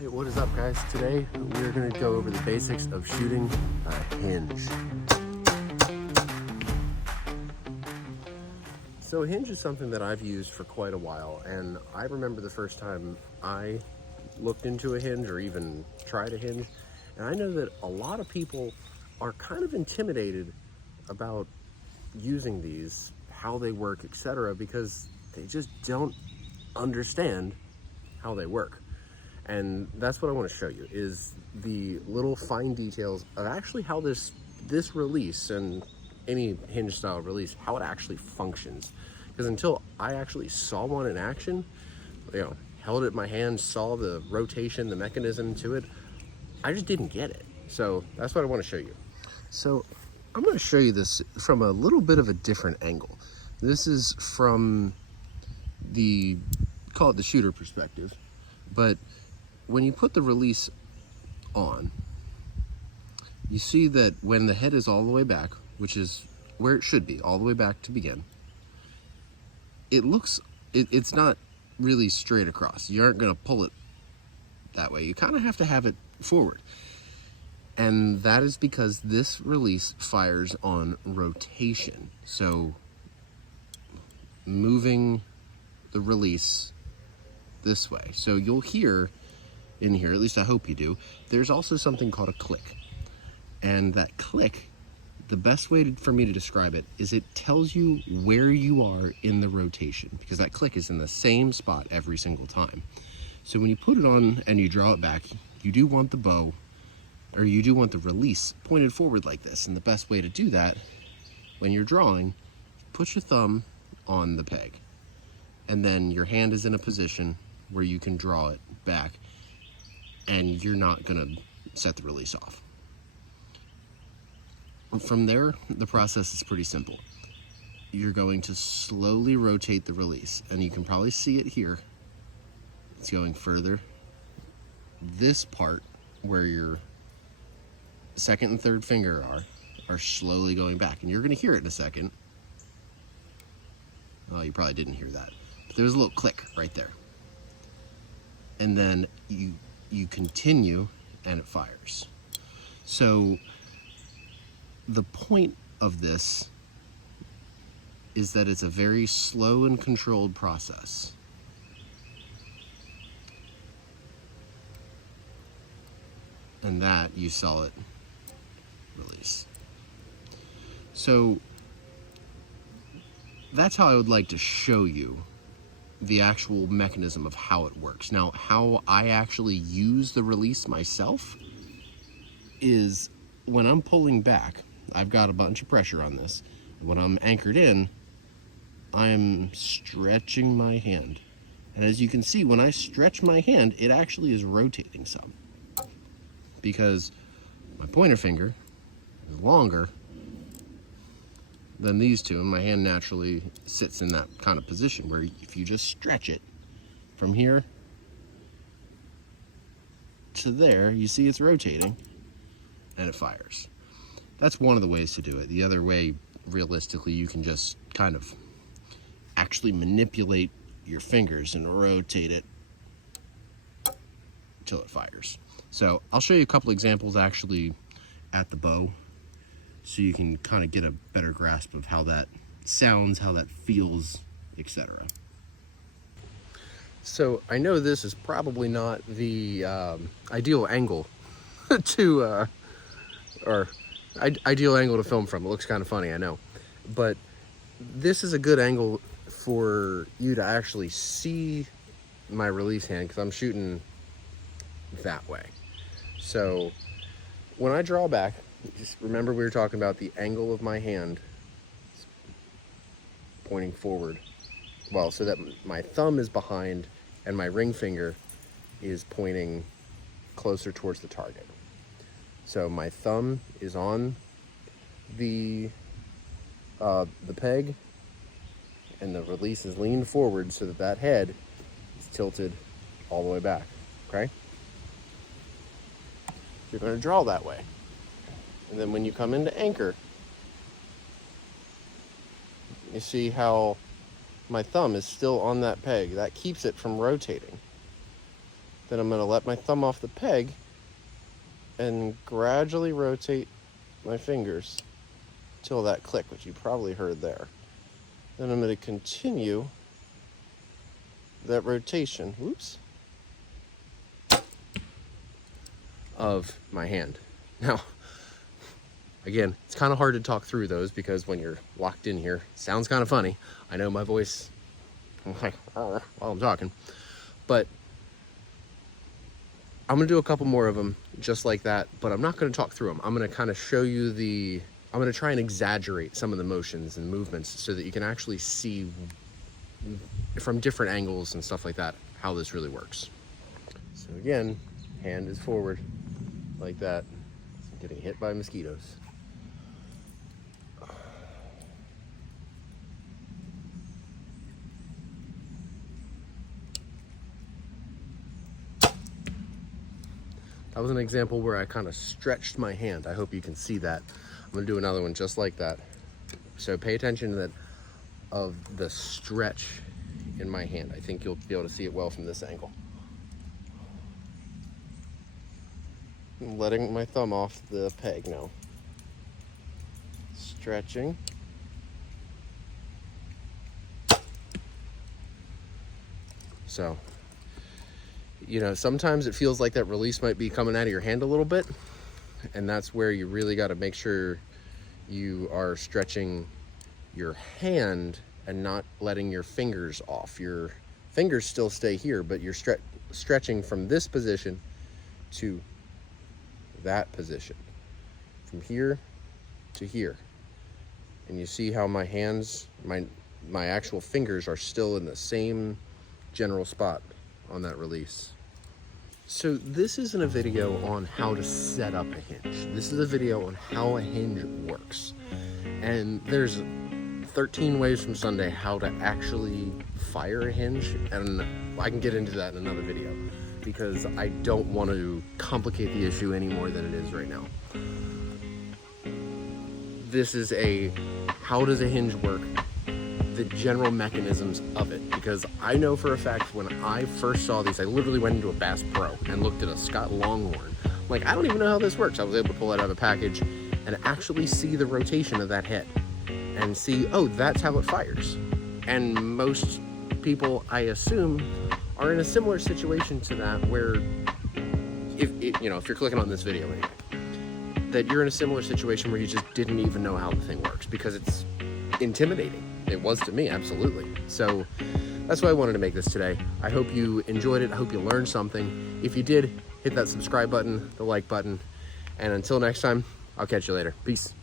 Hey, what is up, guys? Today we're going to go over the basics of shooting a hinge. So a hinge is something that I've used for quite a while, and I remember the first time I looked into a hinge or even tried a hinge, and I know that a lot of people are kind of intimidated about using these, how they work, etc., because they just don't understand how they work. And that's what I want to show you, is the little fine details of actually how this release and any hinge style release, how it actually functions. Because until I actually saw one in action, held it in my hand, saw the rotation, the mechanism to it, I just didn't get it. So that's what I want to show you. So I'm going to show you this from a little bit of a different angle. This is from call it the shooter perspective, but when you put the release on, you see that when the head is all the way back, which is where it should be, all the way back to begin, it's not really straight across. You aren't going to pull it that way. You kind of have to have it forward. And that is because this release fires on rotation. So moving the release this way. So you'll hear in here, at least I hope you do, there's also something called a click. And that click, the best way for me to describe it is it tells you where you are in the rotation, because that click is in the same spot every single time. So when you put it on and you draw it back, you do want the bow, or you do want the release pointed forward like this. And the best way to do that when you're drawing, put your thumb on the peg, and then your hand is in a position where you can draw it back, and you're not gonna set the release off. From there, the process is pretty simple. You're going to slowly rotate the release, and you can probably see it here. It's going further. This part where your second and third finger are slowly going back, and you're gonna hear it in a second. Oh, you probably didn't hear that. But there's a little click right there. And then you continue and it fires. So the point of this is that it's a very slow and controlled process. And that you saw it release. So that's how I would like to show you the actual mechanism of how it works. Now, how I actually use the release myself is when I'm pulling back, I've got a bunch of pressure on this. When I'm anchored in, I am stretching my hand. And as you can see, when I stretch my hand, it actually is rotating some, because my pointer finger is longer than these two, and my hand naturally sits in that kind of position where if you just stretch it from here to there, you see it's rotating and it fires. That's one of the ways to do it. The other way, realistically, you can just kind of actually manipulate your fingers and rotate it until it fires. So I'll show you a couple examples actually at the bow, so you can kind of get a better grasp of how that sounds, how that feels, etc. So I know this is probably not the ideal angle to, ideal angle to film from. It looks kind of funny, I know. But this is a good angle for you to actually see my release hand, because I'm shooting that way. So when I draw back, just remember we were talking about the angle of my hand pointing forward. Well, so that my thumb is behind and my ring finger is pointing closer towards the target. So my thumb is on the peg, and the release is leaned forward so that that head is tilted all the way back, okay? You're going to draw that way. And then when you come into anchor, you see how my thumb is still on that peg. That keeps it from rotating. Then I'm going to let my thumb off the peg and gradually rotate my fingers till that click, which you probably heard there. Then I'm going to continue that rotation, whoops, of my hand. Now, again, it's kind of hard to talk through those because when you're locked in here, it sounds kind of funny. I know my voice, I'm like, while I'm talking, but I'm gonna do a couple more of them just like that, but I'm not gonna talk through them. I'm gonna kind of show you I'm gonna try and exaggerate some of the motions and movements so that you can actually see from different angles and stuff like that how this really works. So again, hand is forward like that. I'm getting hit by mosquitoes. That was an example where I kind of stretched my hand. I hope you can see that. I'm gonna do another one just like that. So pay attention to that, of the stretch in my hand. I think you'll be able to see it well from this angle. I'm letting my thumb off the peg now. Stretching. So, you know, sometimes it feels like that release might be coming out of your hand a little bit, and that's where you really got to make sure you are stretching your hand and not letting your fingers off. Your fingers still stay here, but you're stretching from this position to that position, from here to here. And you see how my hands, my actual fingers are still in the same general spot on that release. So this isn't a video on how to set up a hinge. This is a video on how a hinge works. And there's 13 ways from Sunday how to actually fire a hinge, and I can get into that in another video because I don't want to complicate the issue any more than it is right now. This is a how does a hinge work, the general mechanisms of it, because I know for a fact when I first saw these, I literally went into a Bass Pro and looked at a Scott Longhorn. Like, I don't even know how this works. I was able to pull it out of a package and actually see the rotation of that head and see, oh, that's how it fires. And most people, I assume, are in a similar situation to that, where if you're clicking on this video anyway, that you're in a similar situation where you just didn't even know how the thing works, because it's intimidating. It was to me, absolutely. So that's why I wanted to make this today. I hope you enjoyed it. I hope you learned something. If you did, hit that subscribe button, the like button, and until next time, I'll catch you later. Peace.